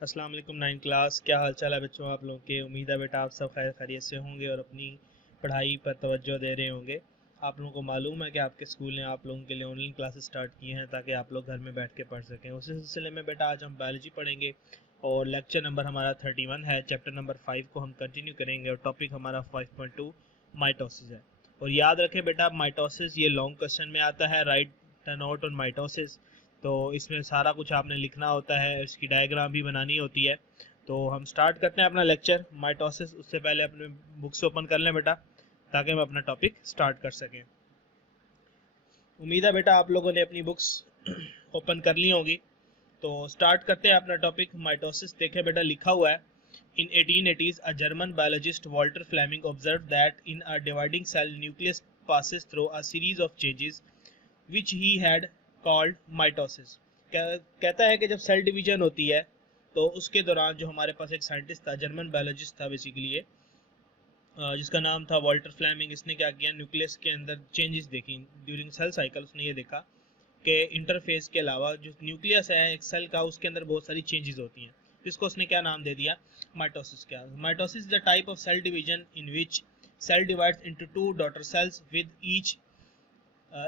अस्सलाम वालेकुम 9 क्लास। क्या हाल चाल है बच्चों आप लोगों के। उम्मीद है बेटा आप सब खैर खैरियत से होंगे और अपनी पढ़ाई पर तवज्जो दे रहे होंगे। आप लोगों को मालूम है कि आपके स्कूल ने आप लोगों के लिए ऑनलाइन क्लासेस स्टार्ट की हैं ताकि आप लोग घर में बैठ के पढ़ सकें। उसी सिलसिले में बेटा आज हम बायोलॉजी पढ़ेंगे और लेक्चर नंबर हमारा 31 है। चैप्टर नंबर 5 को हम कंटिन्यू करेंगे और टॉपिक हमारा 5.2 माइटोसिस है। और याद रखें बेटा माइटोसिस ये लॉन्ग क्वेश्चन में आता है। Right the note on mitosis. तो इसमें सारा कुछ आपने लिखना होता है, इसकी डायग्राम भी बनानी होती है। तो हम स्टार्ट करते हैं अपना लेक्चर माइटोसिस। उससे पहले अपने बुक्स ओपन कर लें बेटा ताकि हम अपना टॉपिक स्टार्ट कर सकें। उम्मीद है बेटा आप लोगों ने अपनी बुक्स ओपन कर ली होंगी। तो स्टार्ट करते हैं अपना टॉपिक माइटोसिस। देखें बेटा लिखा हुआ है इन 1880s a German biologist Walter Fleming observed that in a dividing cell nucleus passes through a series of changes which he had called mitosis। कहता है कि जब सेल डिवीजन होती है तो उसके दौरान जो हमारे पास एक साइंटिस्ट था, जर्मन बायोलॉजिस्ट था बेसिकली ये, जिसका नाम था वॉल्टर फ्लेमिंग। इसने क्या किया, न्यूक्लियस के अंदर चेंजेस देखी ड्यूरिंग सेल साइकिल। उसने ये देखा कि इंटरफेस के अलावा जो न्यूक्लियस है एक सेल का, उसके अंदर बहुत सारी चेंजेस होती हैं, जिसको उसने क्या नाम दे दिया, माइटोसिस। क्या mitosis is the type of cell division in which cell divides into two daughter cells with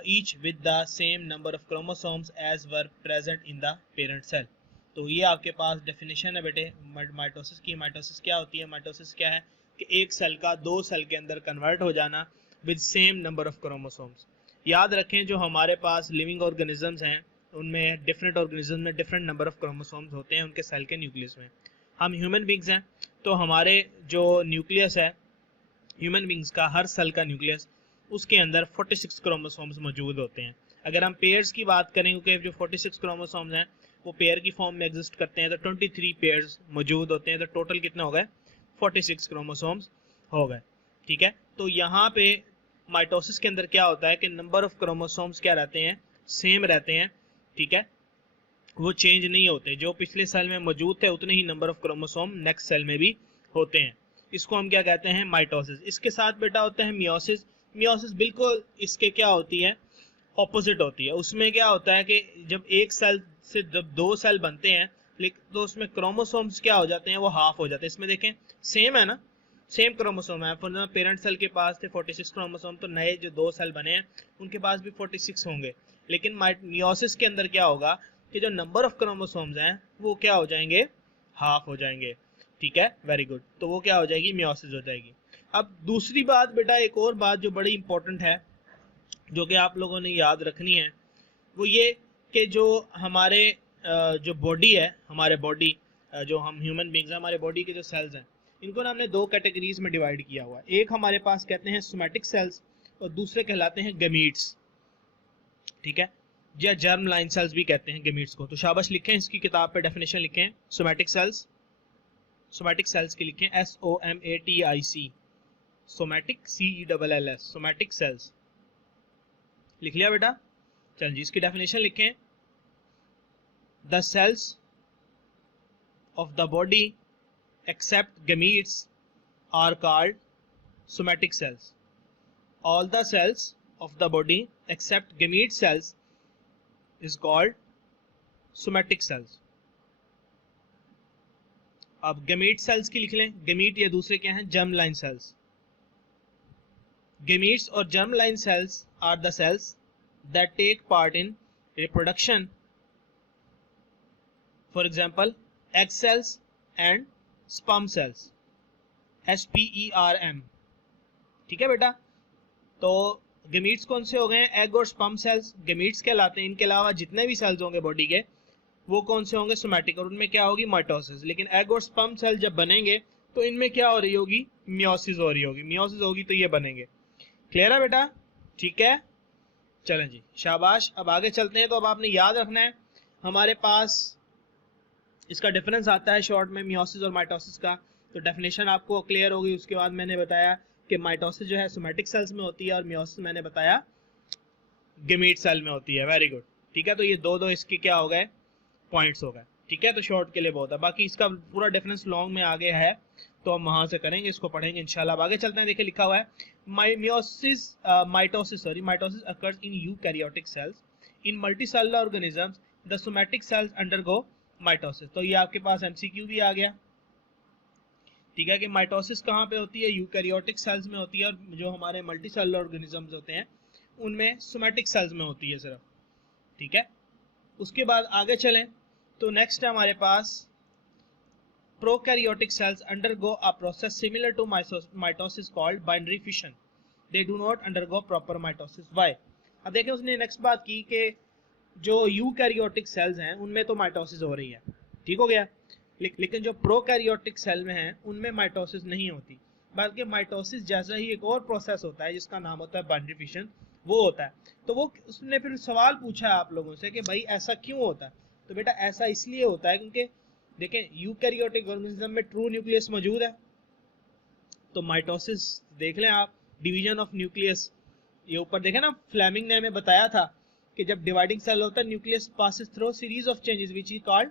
each with the same number of chromosomes as were present in the parent cell। तो ये आपके पास definition है बेटे mitosis की। Mitosis क्या होती है, mitosis क्या है कि एक सेल का दो सेल के अंदर कन्वर्ट हो जाना with same number of chromosomes. याद रखें जो हमारे पास लिविंग ऑर्गेनिजम्स हैं उनमें डिफरेंट ऑर्गेनिज्म में डिफरेंट नंबर ऑफ क्रोमोसोम्स होते हैं उनके सेल के न्यूक्लियस में। हम ह्यूमन बींग्स हैं तो हमारे जो न्यूक्लियस है ह्यूमन बींग्स का, हर सेल का न्यूक्लियस, उसके अंदर 46 क्रोमोसोम्स मौजूद होते हैं। अगर हम पेयर्स की बात करें, क्योंकि जो 46 क्रोमोसोम्स हैं वो पेयर की फॉर्म में एग्जिस्ट करते हैं, तो 23 पेयर्स मौजूद होते हैं। तो टोटल कितने हो गए, 46 क्रोमोसोम्स हो गए। ठीक है, तो यहाँ पे माइटोसिस के अंदर क्या होता है कि नंबर ऑफ क्रोमोसोम्स क्या रहते हैं, सेम रहते हैं। ठीक है, वो चेंज नहीं होते। जो पिछले सेल में मौजूद थे उतने ही number of chromosome next cell में भी होते हैं। इसको हम क्या कहते हैं, माइटोसिस। इसके साथ बेटा होता है मियोसिस। मियोसिस बिल्कुल इसके क्या होती है, ऑपोजिट होती है। उसमें क्या होता है कि जब एक सेल से जब दो सेल बनते हैं लेकिन तो उसमें क्रोमोसोम्स क्या हो जाते हैं, वो हाफ हो जाते हैं। इसमें देखें सेम है ना, सेम क्रोमोसोम है। फॉर एग्जाम्पल पेरेंट सेल के पास थे 46 क्रोमोसोम, तो नए जो दो सेल बने हैं उनके पास भी 46 होंगे। लेकिन मियोसिस के अंदर क्या होगा कि जो नंबर ऑफ क्रोमोसोम्स हैं वो क्या हो जाएंगे, हाफ हो जाएंगे। ठीक है, वेरी गुड। तो वो क्या हो जाएगी, मियोसिस हो जाएगी। अब दूसरी बात बेटा, एक और बात जो बड़ी इंपॉर्टेंट है जो कि आप लोगों ने याद रखनी है, वो ये कि जो हमारे जो बॉडी है, हमारे बॉडी जो हम ह्यूमन बींग्स हैं, हमारे बॉडी के जो सेल्स हैं, इनको ना हमने दो कैटेगरीज में डिवाइड किया हुआ है। एक हमारे पास कहते हैं सोमैटिक सेल्स और दूसरे कहलाते हैं गमीट्स। ठीक है, या जर्म लाइन सेल्स भी कहते हैं गमीट्स को। तो शाबाश लिखें, इसकी किताब पे डेफिनेशन लिखें सोमैटिक सेल्स। सोमैटिक सेल्स की लिखें SOMATIC, somatic CELLS, somatic cells. लिख लिया बेटा, चल जी इसकी डेफिनेशन लिखें। The cells of the body except gametes are called somatic cells. All the cells of the body except gamete cells is called somatic cells। अब gamete cells की लिख लें। gamete या दूसरे क्या हैं, germ line cells। gametes और germ line cells are the cells that take part in reproduction, for example egg cells and sperm cells, SPERM। ठीक है बेटा, तो गमीट्स कौन से हो गए, एग और स्पर्म सेल्स गमीट्स कहलाते हैं। इनके अलावा जितने भी सेल्स होंगे बॉडी के वो कौन से होंगे, सोमैटिक, और उनमें क्या होगी, माइटोसिस। लेकिन एग और स्पर्म सेल जब बनेंगे तो इनमें क्या हो रही होगी, मियोसिस हो रही होगी। मियोसिस होगी तो ये बनेंगे। क्लियर है बेटा, ठीक है, चलें जी शाबाश। अब आगे चलते हैं। तो अब आपने याद रखना है हमारे पास इसका डिफरेंस आता है शॉर्ट में मियोसिस और माइटोसिस का। तो डेफिनेशन आपको क्लियर होगी। उसके बाद मैंने बताया कि माइटोसिस जो है सोमैटिक सेल्स में होती है और मियोसिस मैंने बताया गमीट सेल में होती है। वेरी गुड, ठीक है। तो ये दो इसके क्या हो गए, पॉइंट्स हो गए। ठीक है, तो शॉर्ट के लिए बहुत है, बाकी इसका पूरा डिफरेंस लॉन्ग में आगे है तो हम वहां से करेंगे, इसको पढ़ेंगे इंशाल्लाह। अब आगे चलते हैं। देखिए लिखा हुआ है mitosis occurs in eukaryotic cells. In multicellular organisms the somatic cells undergo mitosis. तो ये आपके पास एमसीक्यू भी आ गया, ठीक है, कि माइटोसिस कहाँ पे होती है, यूकैरियोटिक सेल्स में होती है, और जो हमारे मल्टी सेलुलर ऑर्गेनिजम्स होते हैं उनमें सोमैटिक सेल्स में होती है सिर्फ, ठीक है। उसके बाद आगे चलें तो नेक्स्ट है हमारे पास prokaryotic cells undergo a process similar to mitosis called binary fission, they do not undergo proper mitosis. Why? अब देखें उसने नेक्स्ट बात की कि जो यूकैरियोटिक सेल्स हैं उनमें तो माइटोसिस हो रही है, ठीक हो गया, लेकिन जो प्रोकैरियोटिक सेल में हैं उनमें माइटोसिस नहीं होती, बल्कि माइटोसिस जैसा ही एक और प्रोसेस होता है जिसका नाम होता है बाइनरी फिशन, वो होता है। तो वो उसने फिर सवाल पूछा है आप लोगों से कि भाई ऐसा क्यों होता है, तो बेटा ऐसा इसलिए होता है क्योंकि देखें यूकैरियोटिक ऑर्गेनिज्म में ट्रू न्यूक्लियस मौजूद है, तो माइटोसिस देख लें आप, डिवीजन ऑफ न्यूक्लियस, ये ऊपर देखें ना फ्लेमिंग ने हमें बताया था कि जब डिवाइडिंग सेल होता है nucleus passes through series of changes which is called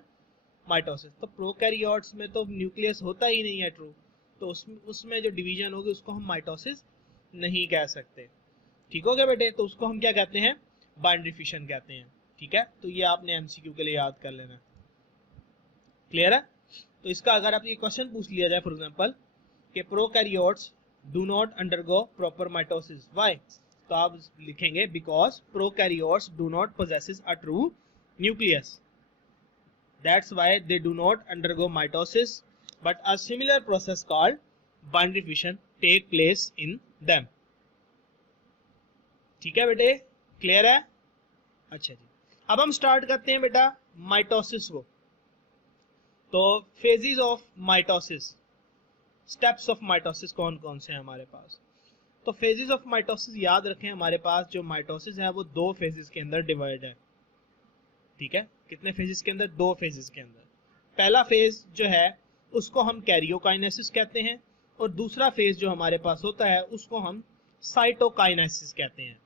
mitosis. तो प्रोकैरियोट्स में तो न्यूक्लियस होता ही नहीं है ट्रू, तो उसमें जो डिवीजन होगी उसको हम माइटोसिस नहीं कह सकते, ठीक हो गया बेटे। तो उसको हम क्या कहते हैं, बाइनरी फिशन कहते हैं, ठीक है। तो ये आपने एमसीक्यू के लिए याद कर लेना, क्लियर है। तो इसका अगर आप ये क्वेश्चन पूछ लिया जाए फॉर एग्जांपल कि prokaryotes do not undergo proper mitosis, why, तो आप लिखेंगे because prokaryotes do not possesses a true nucleus, that's why they do not undergo mitosis, but a similar process called binary fission take place in them, ठीक है बेटे, clear है। अच्छा जी, अब हम स्टार्ट करते हैं बेटा माइटोसिस को। तो phases of mitosis, steps of mitosis कौन कौन से हैं हमारे पास, तो फेजेस ऑफ माइटोसिस याद रखें, हमारे पास जो माइटोसिस है वो दो फेजेस के अंदर डिवाइड है, ठीक है। कितने फेजेस के अंदर, दो फेजेस के अंदर। पहला फेज जो है उसको हम कैरियोकाइनेसिस कहते हैं, और दूसरा फेज जो हमारे पास होता है उसको हम साइटोकाइनेसिस कहते हैं।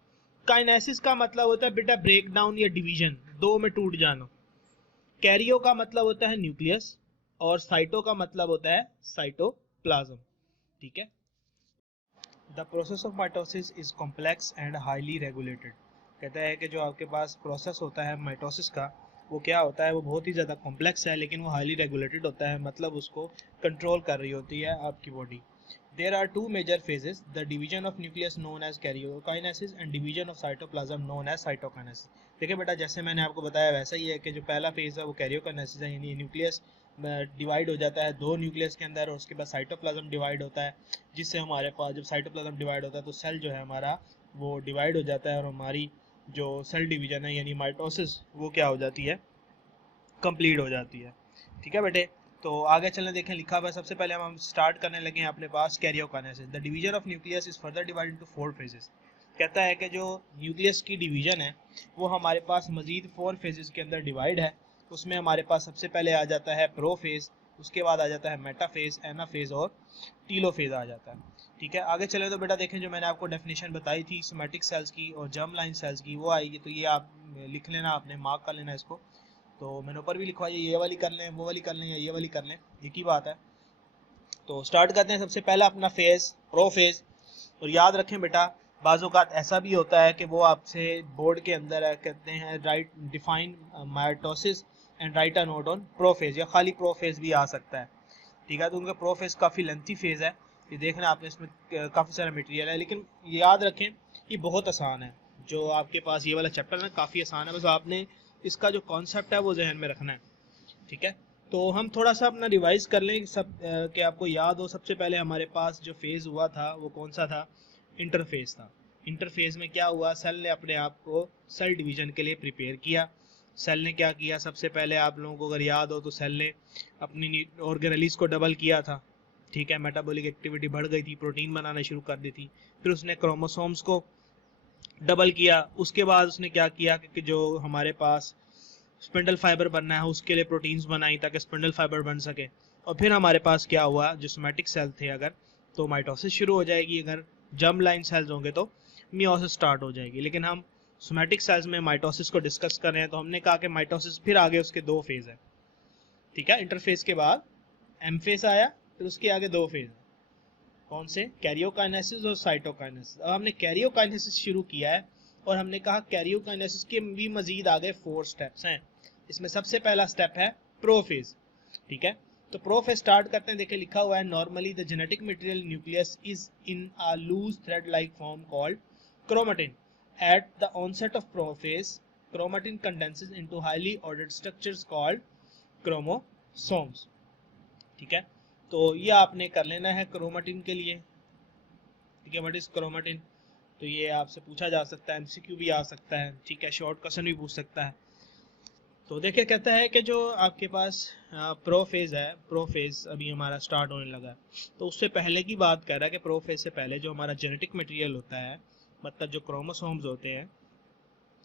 काइनेसिस का मतलब होता है बेटा ब्रेक डाउन या डिवीजन, दो में टूट जाना। कैरियो का मतलब होता है न्यूक्लियस, और साइटो का मतलब होता है साइटोप्लाज्म, ठीक है। The process of mitosis is complex and highly regulated, कहता है कि जो आपके पास प्रोसेस होता है माइटोसिस का वो क्या होता है, वो बहुत ही ज़्यादा कॉम्प्लेक्स है, लेकिन वो हाईली रेगुलेटेड होता है, मतलब उसको कंट्रोल कर रही होती है आपकी body. There are two major phases, the division of nucleus known as karyokinesis and division of cytoplasm known as cytokinesis. देखिए बेटा जैसे मैंने आपको बताया वैसा ही है कि जो पहला फेज है वो कैरियोकाइनेसिस है, यानी न्यूक्लियस डिवाइड हो जाता है दो न्यूक्लियस के अंदर, और उसके बाद साइटोप्लाज्म डिवाइड होता है, जिससे हमारे पास जब साइटोप्लाज्म डिवाइड होता है तो सेल जो है हमारा वो डिवाइड हो जाता है, और हमारी जो सेल डिवीजन है यानी माइटोसिस वो क्या हो जाती है, कंप्लीट हो जाती है, ठीक है बेटे। तो आगे चलने देखें, लिखा हुआ है सबसे पहले हम स्टार्ट करने लगे हैं अपने पास karyokinesis. The division of nucleus is further divided into 4 phases, कहता है कि जो न्यूक्लियस की डिवीजन है वो हमारे पास मजीद 4 फेजेस के अंदर डिवाइड है। उसमें हमारे पास सबसे पहले आ जाता है प्रोफेज, उसके बाद आ जाता है मेटाफेज, एनाफेज और टीलोफेज आ जाता है, ठीक है। आगे चले तो बेटा देखें जो मैंने आपको डेफिनेशन बताई थी सोमैटिक सेल्स की और जर्म लाइन सेल्स की वो आएगी, तो ये आप लिख लेना, आपने मार्क कर लेना इसको। तो मैंने ऊपर भी लिखवाई, ये वाली कर लें, वो वाली कर लें, या ये वाली कर लें, एक ही बात है। तो स्टार्ट करते हैं सबसे पहला अपना फेज, प्रोफेज। और याद रखें बेटा बाज़-औक़ात ऐसा भी होता है कि वो आपसे बोर्ड के अंदर कहते हैं right define mitosis and right a note on prophase, या खाली प्रोफेज भी आ सकता है, ठीक है। तो उनका प्रोफेज काफ़ी लेंथी फेज है, ये देखना आपने, इसमें काफ़ी सारा मटेरियल है, लेकिन याद रखें ये बहुत आसान है। जो आपके पास ये वाला चैप्टर है काफ़ी आसान है, बस आपने इसका जो कॉन्सेप्ट है वो जहन में रखना है, ठीक है। तो हम थोड़ा सा अपना रिवाइज कर लें सब कि आपको याद हो। सबसे पहले हमारे पास जो फेज़ हुआ था वो कौन सा था, इंटरफेज था। इंटरफेज में क्या हुआ, सेल ने अपने आप को सेल डिवीजन के लिए प्रिपेयर किया। सेल ने क्या किया, सबसे पहले आप लोगों को अगर याद हो तो सेल ने अपनी ऑर्गेनेलिस को डबल किया था, ठीक है। मेटाबॉलिक एक्टिविटी बढ़ गई थी, प्रोटीन बनाना शुरू कर दी थी। फिर उसने क्रोमोसोम्स को डबल किया। उसके बाद उसने क्या किया कि जो हमारे पास स्पिंडल फाइबर बनना है उसके लिए प्रोटीन्स बनाई ताकि स्पिंडल फाइबर बन सके। और फिर हमारे पास क्या हुआ, जो सोमैटिक सेल थे अगर तो माइटोसिस शुरू हो जाएगी, अगर जर्म लाइन सेल्स होंगे तो मियोसिस स्टार्ट हो जाएगी। लेकिन हम सोमैटिक सेल्स में माइटोसिस को डिस्कस कर रहे हैं, तो हमने कहा कि माइटोसिस फिर आगे उसके दो फेज है, ठीक है। इंटरफेज के बाद एम फेज आया, फिर उसके आगे दो फेज है, कौन से, कैरियोकाइनेसिस और साइटोकाइनेसिस। अब हमने कैरियोकाइनेसिस शुरू किया है और हमने कहा कैरियोकाइनेसिस के भी मजीद आगे 4 स्टेप्स हैं। इसमें सबसे पहला स्टेप है प्रोफेज। ठीक है, तो प्रोफेज स्टार्ट करते हैं। देखिए लिखा हुआ है normally the genetic material nucleus is in a loose thread like form called chromatin. At the onset of prophase chromatin condenses into highly ordered structures called chromosomes। ठीक है, तो ये आपने कर लेना है क्रोमेटिन के लिए। ठीक है, व्हाट इज क्रोमेटिन, तो ये आपसे पूछा जा सकता है, एमसीक्यू भी आ सकता है। ठीक है, शॉर्ट क्वेश्चन भी पूछ सकता है। तो देखिए कहता है कि जो आपके पास प्रोफेज है, प्रोफेज अभी हमारा स्टार्ट होने लगा है, तो उससे पहले की बात कर रहा है कि प्रोफेज से पहले जो हमारा जेनेटिक मटेरियल होता है, मतलब जो क्रोमोसोम्स होते हैं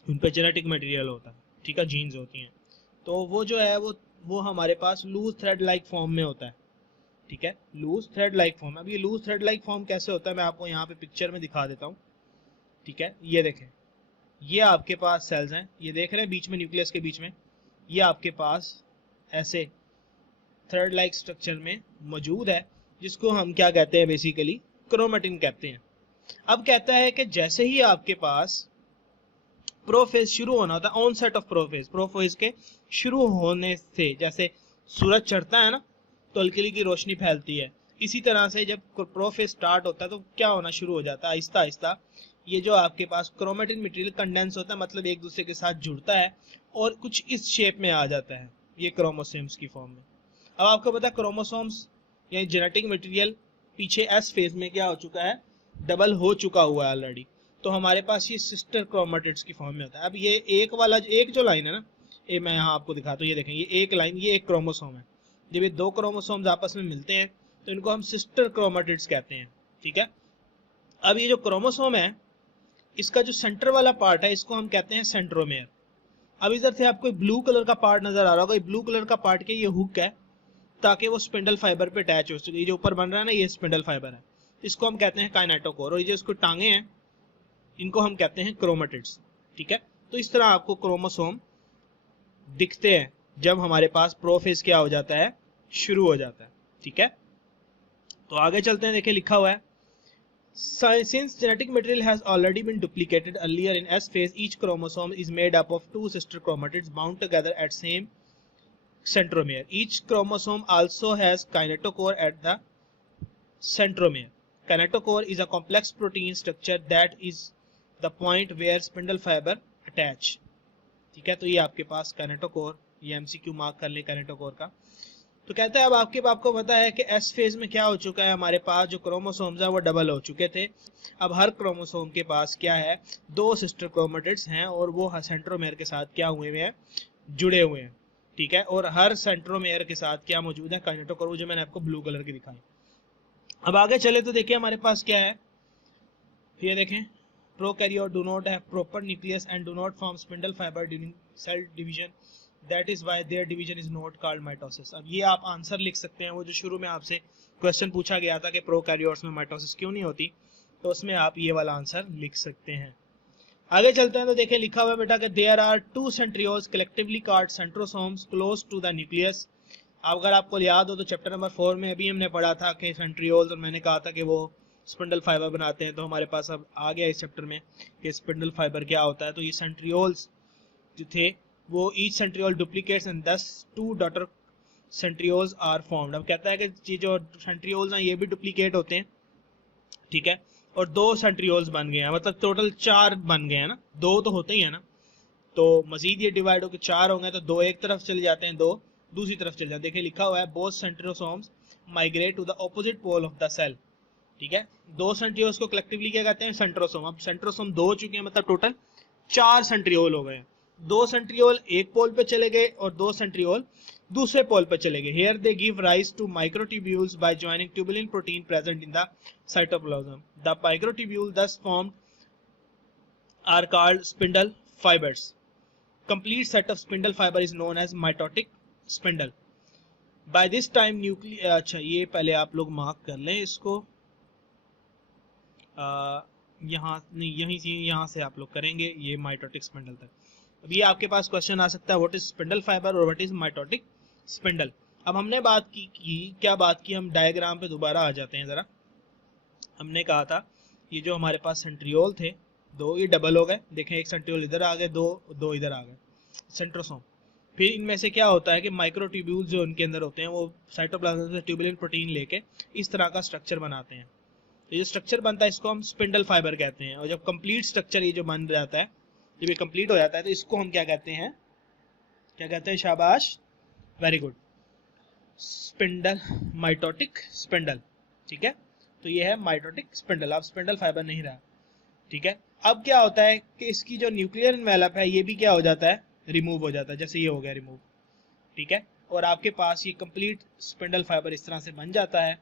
उन पे जेनेटिक मटेरियल होता है। ठीक है, जीन्स होती हैं, तो वो जो है वो हमारे पास लूज थ्रेड लाइक फॉर्म में होता है। ठीक है, लूज थ्रेड लाइक फॉर्म। अब ये लूज थ्रेड लाइक फॉर्म कैसे होता है मैं आपको यहाँ पे पिक्चर में दिखा देता हूँ। ठीक है, ये देखें, ये आपके पास सेल्स हैं, ये देख रहे हैं बीच में, न्यूक्लियस के बीच में, ये आपके पास ऐसे थ्रेड लाइक स्ट्रक्चर में मौजूद है, जिसको हम क्या कहते हैं, बेसिकली क्रोमेटिन कहते हैं। अब कहता है कि जैसे ही आपके पास प्रोफेज शुरू होना होता है, on set of prophase, prophase के शुरू होने से, जैसे सूरज चढ़ता है ना तो हल्की हल्की रोशनी फैलती है, इसी तरह से जब प्रोफेज स्टार्ट होता है तो क्या होना शुरू हो जाता है, आहिस्ता आहिस्ता ये जो आपके पास क्रोमेटिन मटेरियल कंडेंस होता है, मतलब एक दूसरे के साथ जुड़ता है और कुछ इस शेप में आ जाता है, ये क्रोमोसोम्स की फॉर्म में। अब आपको पता है क्रोमोसोम्स या जेनेटिक मटेरियल पीछे एस फेज में क्या हो चुका है, डबल हो चुका हुआ है ऑलरेडी, तो हमारे पास ये सिस्टर क्रोमेटिड्स की फॉर्म में होता है। अब ये एक वाला एक जो लाइन है ना, ये मैं यहाँ आपको दिखाता हूँ, ये देखें, ये एक लाइन, ये एक क्रोमोसोम है। जब ये दो क्रोमोसोम्स आपस में मिलते हैं तो इनको हम सिस्टर क्रोमेटिड्स कहते हैं। ठीक है, अब ये जो क्रोमोसोम है, इसका जो सेंटर वाला पार्ट है, इसको हम कहते हैं सेंट्रोमेयर। अब इधर से आपको ब्लू कलर का पार्ट नजर आ रहा होगा, ये ब्लू कलर का पार्ट के ये हुक है, ताकि वो स्पिंडल फाइबर पे अटैच हो सके। ये जो ऊपर बन रहा है ना, ये स्पिंडल फाइबर है, इसको हम कहते हैं काइनेटोकोर, और ये जो इसको टांगे हैं इनको हम कहते हैं क्रोमेटिड्स। ठीक है, तो इस तरह आपको क्रोमोसोम दिखते हैं जब हमारे पास प्रोफेज क्या हो जाता है, शुरू हो जाता है। ठीक है, तो आगे चलते हैं। देखिए लिखा हुआ है since genetic material has already been duplicated earlier in S phase, each chromosome is made up of two sister chromatids bound together at same centromere. Each chromosome also has kinetochore at the centromere. Kinetochore is a complex protein structure that is the point where spindle fiber attach। ठीक है, तो ये आपके पास kinetochore, ये MCQ mark कर ले kinetochore का। तो कहता है अब आपको पता है कि एस फेज में क्या हो चुका है, हमारे पास जो क्रोमोसोम्स है वो डबल हो चुके थे। अब हर क्रोमोसोम के पास क्या है, दो सिस्टर क्रोमेटिड्स हैं और वो सेंट्रोमेयर के साथ क्या हुए हुए हैं, जुड़े हुए हैं। ठीक है, और हर सेंट्रोमेयर के साथ क्या मौजूद है, काइनेटोकोर, जो मैंने आपको ब्लू कलर की दिखाई। अब आगे चले तो देखिए हमारे पास क्या है, ये देखें, prokaryote do not have proper nucleus and do not form spindle fibre during cell division, that is why their division is not called mitosis। अब ये आप आंसर लिख सकते हैं, वो जो शुरू में आपसे क्वेश्चन पूछा गया था कि प्रोकैरियोट्स में माइटोसिस क्यों नहीं होती, तो उसमें आप ये वाला आंसर लिख सकते हैं। आगे चलते हैं तो देखिए लिखा हुआ है बेटा कि there are two centrioles collectively called centrosomes close to the nucleus. अगर आपको याद हो तो चैप्टर नंबर 4 में अभी हमने पढ़ा था कि सेंट्रियोल्स, और मैंने कहा था कि वो स्पिंडल फाइबर बनाते हैं, तो हमारे पास अब आ गया इस चैप्टर में कि स्पिंडल फाइबर क्या होता है। तो ये सेंट्रियोल्स जो थे वो each centriole duplicates and 2 daughter centrioles are formed. अब कहता है कि ये जो सेंट्रियोल्स हैं ये भी डुप्लीकेट होते हैं। ठीक है, और 2 सेंट्रियोल्स बन गए हैं, मतलब टोटल 4 बन गए हैं ना, 2 तो होते ही है ना, तो मजीद ये डिवाइड होकर 4 होंगे, तो 2 एक तरफ चले जाते हैं, 2 दूसरी तरफ चले जाते हैं। देखिए लिखा हुआ है both centrosomes migrate to the opposite pole of the cell. ठीक है, 2 सेंट्रियोल्स को कलेक्टिवली क्या कहते हैं, सेंट्रोसोम। अब सेंट्रोसोम 2 हो चुके हैं, मतलब टोटल 4 सेंट्रियोल हो गए हैं। 2 सेंट्रियोल एक पोल पे चले गए और 2 सेंट्रियोल दूसरे पोल पे चले गए। Here they give rise to microtubules by joining tubulin protein present in the cytoplasm. The microtubule thus formed are called spindle fibers. Complete set of spindle fiber is known as mitotic spindle. By this time अच्छा ये पहले आप लोग mark कर लें इसको, यहाँ से आप लोग करेंगे ये माइटोटिक स्पिंडल तक। अब ये आपके पास क्वेश्चन आ सकता है व्हाट इज स्पिंडल फाइबर और व्हाट इज माइटोटिक स्पिंडल। अब हमने क्या बात की, हम डायग्राम पे दोबारा आ जाते हैं जरा। हमने कहा था ये जो हमारे पास सेंट्रियोल थे 2, ये डबल हो गए, देखें एक सेंट्रियोल इधर आ गए, 2 इधर आ गए, सेंट्रोसोम। फिर इनमें से क्या होता है कि माइक्रोट्यूब्यूल्स जो उनके अंदर होते हैं वो साइटोप्लाज्म से ट्यूबुलिन प्रोटीन लेके इस तरह का स्ट्रक्चर बनाते हैं। तो ये स्ट्रक्चर बनता है इसको हम स्पिंडल फाइबर कहते हैं। और जब कंप्लीट स्ट्रक्चर ये जो बन जाता है, जब ये कंप्लीट हो जाता है तो इसको हम क्या कहते हैं, क्या कहते हैं, शाबाश, very good, spindle, mitotic spindle. ठीक है, तो ये है माइटोटिक स्पिंडल, अब स्पिंडल फाइबर नहीं रहा। ठीक है, अब क्या होता है कि इसकी जो न्यूक्लियर एनवेलप है ये भी क्या हो जाता है, रिमूव हो जाता है, जैसे ये हो गया रिमूव। ठीक है, और आपके पास ये कंप्लीट स्पिंडल फाइबर इस तरह से बन जाता है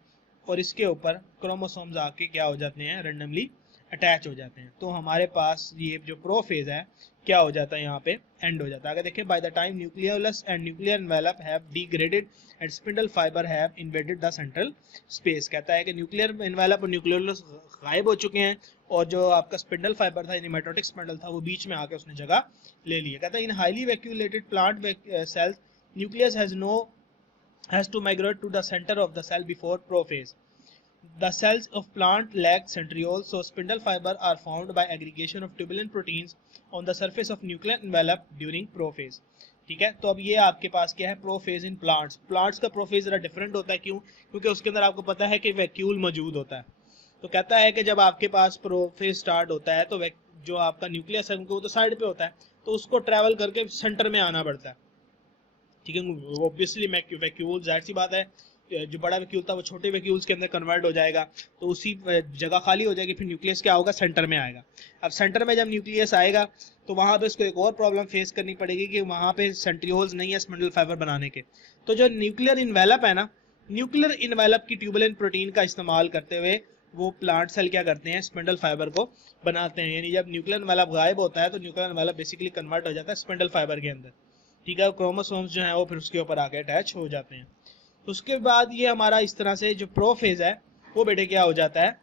और इसके ऊपर क्रोमोसोम्स आके क्या हो जाते हैं, रैंडमली अटैच हो जाते हैं। तो हमारे पास ये जो प्रोफेज है क्या हो जाता है, यहाँ पे एंड हो जाता है। अगर देखिए, by the time nucleolus and nuclear envelope have degraded and spindle fibre have invaded the central space. कहता है कि न्यूक्लियर एनवेलप और न्यूक्लियोलस गायब हो चुके हैं और जो आपका स्पिंडल फाइबर था, यानी माइटोटिक स्पिंडल था, वो बीच में आके उसने जगह ले ली है। कहता है इन highly vacuolated plant cells nucleus has to migrate to the center of the cell before prophase. The cells of plant lack centrioles, so spindle fiber are formed by aggregation of tubulin proteins on the surface of nuclear envelope during prophase. ठीक है, तो अब ये आपके पास क्या है, prophase in plants. Plants का prophase जरा डिफरेंट होता है, क्यों, क्योंकि उसके अंदर आपको पता है कि वैक्यूल मौजूद होता है। तो कहता है कि जब आपके पास प्रोफेज स्टार्ट होता है तो जो आपका न्यूक्लियस है वो तो साइड पे होता है, तो उसको ट्रेवल करके सेंटर में आना पड़ता है। ठीक है, ऑब्वियसली वैक्यूल, जाहिर सी बात है, जो बड़ा वैक्यूल था वो छोटे वैक्यूल्स के अंदर कन्वर्ट हो जाएगा, तो उसी जगह खाली हो जाएगी, फिर न्यूक्लियस क्या होगा, सेंटर में आएगा। अब सेंटर में जब न्यूक्लियस आएगा तो वहां पे इसको एक और प्रॉब्लम फेस करनी पड़ेगी कि वहां पे सेंट्रियोल्स नहीं है स्पिंडल फाइबर बनाने के। तो जो न्यूक्लियर इन्वेलप है ना, न्यूक्लियर इन्वेलप की ट्यूबुलिन प्रोटीन का इस्तेमाल करते हुए वो प्लांट सेल क्या करते हैं, स्पिंडल फाइबर को बनाते हैं। यानी जब न्यूक्लियर इन्वेलप गायब होता है तो न्यूक्लियर इन्वेलप बेसिकली कन्वर्ट हो जाता है स्पिंडल फाइबर के अंदर। ठीक है, क्रोमोसोम्स जो है वो फिर उसके ऊपर आके अटैच हो जाते हैं। तो उसके बाद ये हमारा इस तरह से जो प्रोफेज है वो बेटे क्या हो जाता है,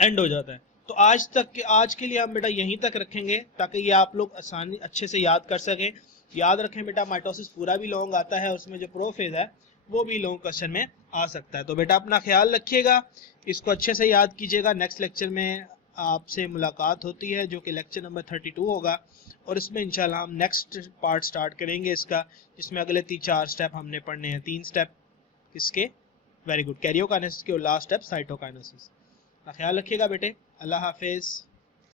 एंड हो जाता है। तो आज के लिए हम बेटा यहीं तक रखेंगे ताकि ये आप लोग आसानी अच्छे से याद कर सकें। याद रखें बेटा, माइटोसिस पूरा भी लॉन्ग आता है, उसमें जो प्रोफेज है वो भी लॉन्ग क्वेश्चन में आ सकता है। तो बेटा अपना ख्याल रखिएगा, इसको अच्छे से याद कीजिएगा। नेक्स्ट लेक्चर में आपसे मुलाकात होती है जो कि लेक्चर नंबर 32 होगा, और इसमें इंशाल्लाह हम नेक्स्ट पार्ट स्टार्ट करेंगे इसका, जिसमें अगले 4 स्टेप हमने पढ़ने हैं। 3 स्टेप किसके, वेरी गुड, कैरियोकाइनेसिस के, और लास्ट स्टेप साइटोकाइनेसिस। ख्याल रखिएगा बेटे, अल्लाह हाफिज।